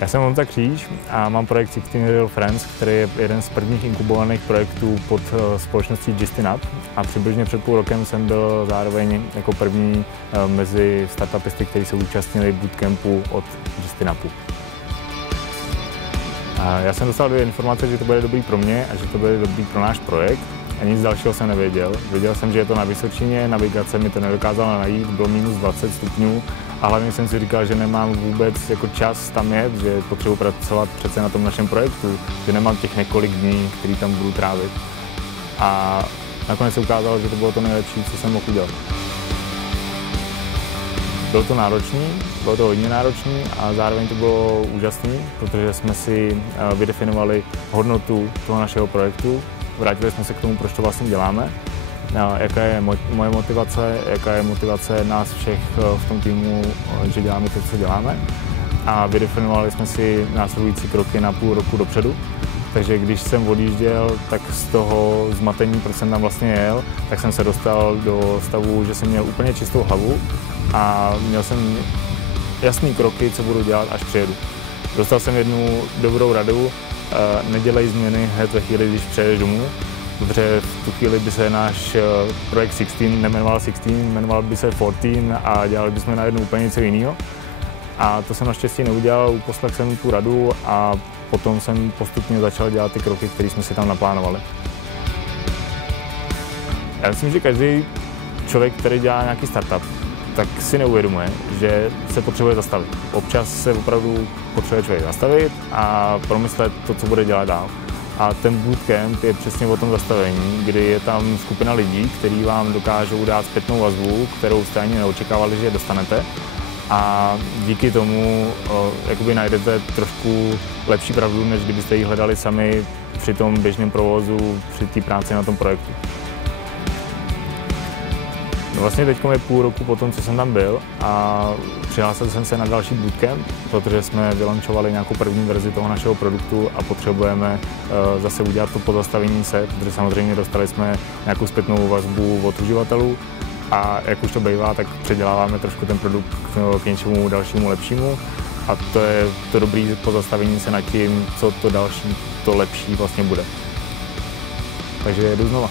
Já jsem Honza Kříž a mám projekt 16 Real Friends, který je jeden z prvních inkubovaných projektů pod společností Justin Up. A přibližně před půl rokem jsem byl zároveň jako první mezi startupisty, kteří se účastnili bootcampu od Justin Upu. Já jsem dostal dvě informace, že to bude dobrý pro mě a že to bude dobrý pro náš projekt. A nic dalšího jsem nevěděl. Věděl jsem, že je to na Vysočině, navigace mi to nedokázala najít, bylo minus 20 stupňů a hlavně jsem si říkal, že nemám vůbec jako čas tam jet, že potřebuji pracovat přece na tom našem projektu, že nemám těch několik dní, který tam budu trávit. A nakonec se ukázalo, že to bylo to nejlepší, co jsem mohl udělat. Bylo to náročný, bylo to hodně náročný a zároveň to bylo úžasný, protože jsme si vydefinovali hodnotu toho našeho projektu. Vrátili jsme se k tomu, proč to vlastně děláme, jaká je moje motivace, jaká je motivace nás všech v tom týmu, že děláme to, co děláme. A vydefinovali jsme si následující kroky na půl roku dopředu. Takže když jsem odjížděl, tak z toho zmatení, proč jsem tam vlastně jel, tak jsem se dostal do stavu, že jsem měl úplně čistou hlavu a měl jsem jasný kroky, co budu dělat, až přijedu. Dostal jsem jednu dobrou radu, nedělej změny hned ve chvíli, když přejedeš domů, protože v tu chvíli by se náš projekt 16 nejmenoval 16, jmenoval by se 14 a dělali bychom najednou úplně něco jiného. A to jsem naštěstí neudělal, uposlech jsem tu radu a potom jsem postupně začal dělat ty kroky, které jsme si tam naplánovali. Já myslím, že každý člověk, který dělá nějaký startup, tak si neuvědomuje, že se potřebuje zastavit. Občas se opravdu potřebuje člověk zastavit a promyslet to, co bude dělat dál. A ten bootcamp je přesně o tom zastavení, kdy je tam skupina lidí, kteří vám dokážou dát zpětnou vazbu, kterou jste ani neočekávali, že je dostanete. A díky tomu jakoby najdete trošku lepší pravdu, než kdybyste ji hledali sami při tom běžném provozu, při té práci na tom projektu. No vlastně teď je půl roku po tom, co jsem tam byl a přihlásil jsem se na další bootcamp, protože jsme vylanchovali nějakou první verzi toho našeho produktu a potřebujeme zase udělat to pozastavení se, protože samozřejmě dostali jsme nějakou zpětnou vazbu od uživatelů a jak už to bývá, tak předěláváme trošku ten produkt k něčemu dalšímu lepšímu a to je to dobré pozastavení se nad tím, co to další, to lepší vlastně bude. Takže jdu znova.